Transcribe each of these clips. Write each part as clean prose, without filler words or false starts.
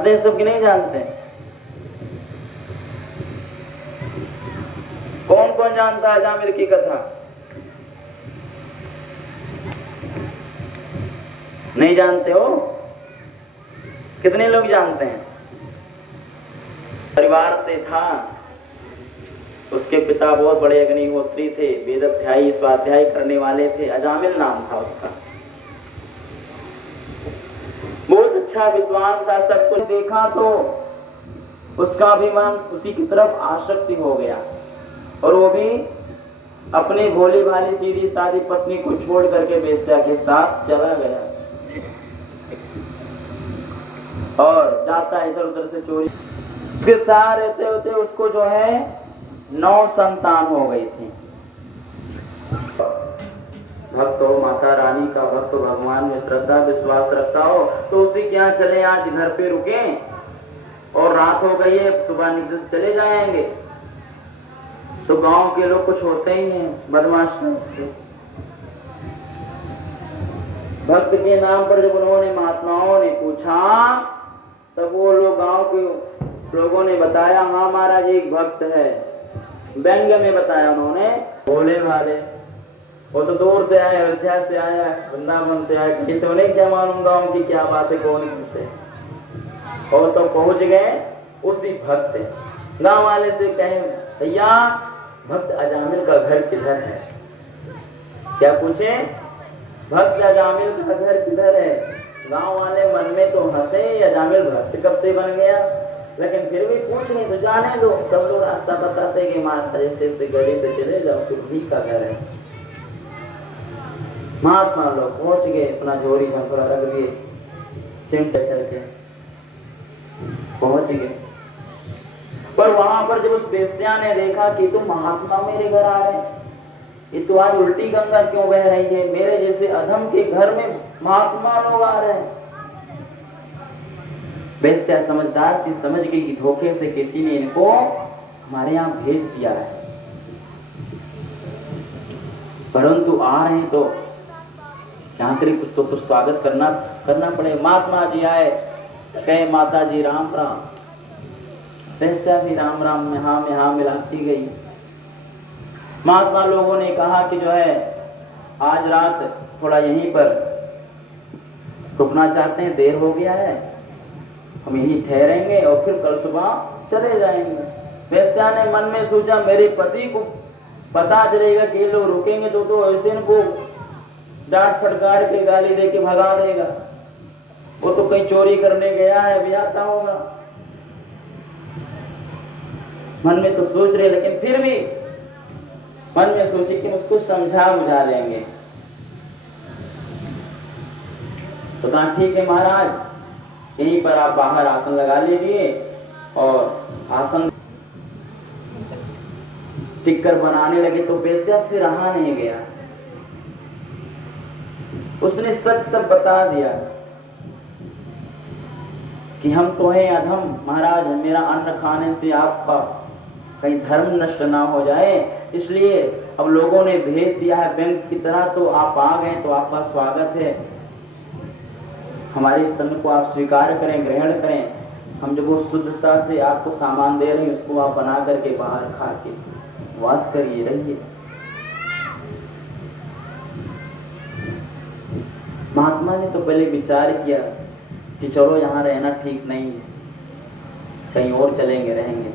जानते हैं सब कि नहीं जानते? कौन कौन जानता है अजामिल की कथा? नहीं जानते हो? कितने लोग जानते हैं? परिवार से था, उसके पिता बहुत बड़े अग्निहोत्री थे, वेदाध्यायी स्वाध्याय करने वाले थे, अजामिल नाम था उसका। बहुत अच्छा विद्वान था, सब कुछ देखा तो उसका भी मन उसी की तरफ आसक्ति हो गया और वो भी अपनी भोली भाली सीधी सादी पत्नी को छोड़ करके वेश्या के साथ चला गया और जाता इधर उधर से चोरी। उसके साथ रहते होते उसको जो है 9 संतान हो गई थी। भक्त हो, माता रानी का भक्त, भगवान में श्रद्धा विश्वास रखता हो तो उसी के यहाँ चले, आज घर पे रुके और रात हो गई है, सुबह निकल चले जाएंगे। तो गांव के लोग कुछ होते ही हैं, बदमाश भक्त के नाम पर जब उन्होंने महात्माओं ने पूछा तब वो लोग, गांव के लोगों ने बताया, हाँ महाराज एक भक्त है। व्यंग्य में बताया उन्होंने, भोले वाले, वो तो दूर से आए, अयोध्या से आया, वृंदावन से आया, किसी उन्हें क्या मालूम गाँव की क्या बात है, कौन किससे। और तो पहुंच गए उसी भक्त। गांव वाले से कहे, भैया भक्त अजामिल का घर किधर है? क्या पूछे? भक्त अजामिल का घर किधर है? गांव वाले मन में तो हंसे, अजामिल भक्त कब से बन गया, लेकिन फिर भी पूछ नहीं तो जाने दो। सब लोग रास्ता बताते कि माता जैसे गली से चले जाओ, फिर का घर है। महात्मा लोग पहुंच गए, अपना झोरी में थोड़ा रख दिए, चिमटे करके पहुंच गए। पर वहां पर जब उस वेश्या ने देखा कि तुम महात्मा मेरे घर आ रहे हैं, ये तो आज उल्टी गंगा क्यों बह रही है, मेरे जैसे अधम के घर में महात्मा लोग आ रहे हैं। वेश्या समझदार थी, समझ गई कि धोखे से किसी ने इनको हमारे यहाँ भेज दिया है, परंतु आ रहे हैं तो कुछ तो स्वागत करना पड़े। महात्मा जी आए, कहे माता जी राम राम। वेश्या भी राम राम में हाँ मिलाती गई। महात्मा लोगों ने कहा कि जो है आज रात थोड़ा यहीं पर रुकना चाहते हैं, देर हो गया है, हम यहीं ठहरेंगे और फिर कल सुबह चले जाएंगे। वेश्या ने मन में सोचा, मेरे पति को पता चलेगा कि ये लोग रुकेंगे तो ऐसे इनको डांट फटकार के गाली दे के भगा देगा, वो तो कहीं चोरी करने गया है, अभी आता होगा। मन में तो सोच रहे, लेकिन फिर भी मन में सोची कि उसको समझा बुझा लेंगे। तो कहा ठीक है महाराज, यहीं पर आप बाहर आसन लगा लीजिए। और आसन टिक्कर बनाने लगे तो वेश्या से रहा नहीं गया, उसने सच सब बता दिया कि हम तो हैं अधम महाराज, मेरा अन्न खाने से आपका कहीं धर्म नष्ट ना हो जाए, इसलिए अब लोगों ने भेज दिया है बैंक की तरह, तो आप आ गए तो आपका स्वागत है, हमारे स्तन को आप स्वीकार करें, ग्रहण करें। हम जब वो शुद्धता से आपको सामान दे रहे हैं उसको आप बना करके बाहर खा के वास करिए, रहिए। महात्मा ने तो पहले विचार किया कि चलो यहाँ रहना ठीक नहीं है, कहीं और चलेंगे रहेंगे,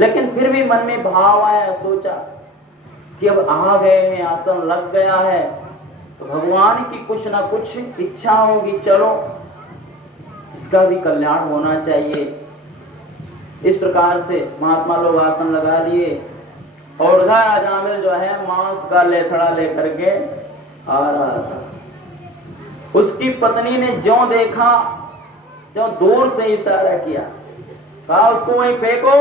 लेकिन फिर भी मन में भाव आया, सोचा कि अब आ गए हैं, आसन लग गया है तो भगवान की कुछ ना कुछ इच्छा होगी, चलो इसका भी कल्याण होना चाहिए। इस प्रकार से महात्मा लोग आसन लगा लिए और अजामिल जो है मांस का लेथड़ा लेकर के आ रहा था। उसकी पत्नी ने ज्यों देखा त्यों दूर से इशारा किया, कहा उसको वहीं फेंको।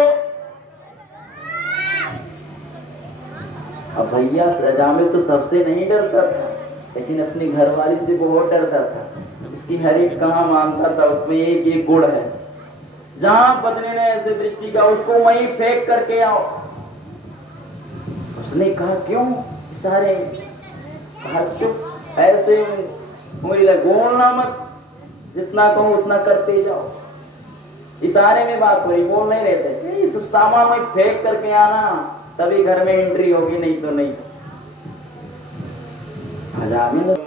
अब भैया अजामिल तो सबसे नहीं डरता था, लेकिन अपनी घरवाली से बहुत डरता था। उसकी हरीट कहाँ मानता था, उसमें एक गुण है, जहां पत्नी ने ऐसे दृष्टि का उसको वहीं फेंक करके आओ। उसने कहा क्यों इशारे, कहा चुप, ऐसे बोलना मत, जितना कहूँ उतना करते जाओ। इशारे में बात हो रही, बोल नहीं रहे थे। इस सामान में फेंक करके आना, तभी घर में एंट्री होगी, नहीं तो नहीं।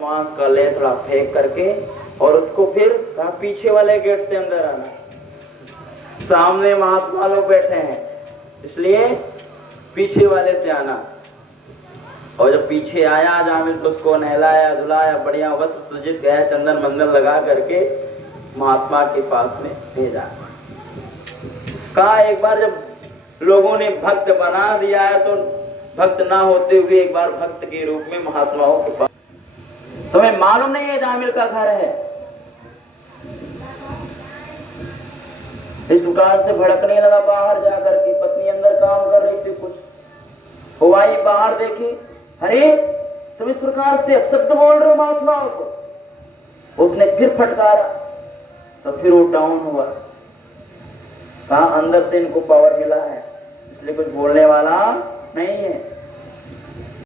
मांस का ले थोड़ा फेंक करके और उसको फिर पीछे वाले गेट से अंदर आना। सामने महात्मा लोग बैठे हैं, इसलिए पीछे वाले से आना। और जब पीछे आया जामिल तो उसको नहलाया धुलाया, बढ़िया वस्त्र सुजित गया, चंदन मंदन लगा करके महात्मा के पास में भेजा। कहा एक बार जब लोगों ने भक्त बना दिया है तो भक्त ना होते हुए एक बार भक्त के रूप में महात्माओं के पास। तुम्हें मालूम नहीं है जामिल का घर है? इस प्रकार से भड़कने लगा बाहर जाकर के। पत्नी अंदर काम कर रही थी, कुछ हुआ ही, बाहर देखी, अरे तुम इस प्रकार से अपशब्द बोल रहे हो महात्माओं को। उसने फिर फटकारा तो फिर वो डाउन हुआ। कहा अंदर से इनको पावर मिला है, इसलिए कुछ बोलने वाला नहीं है।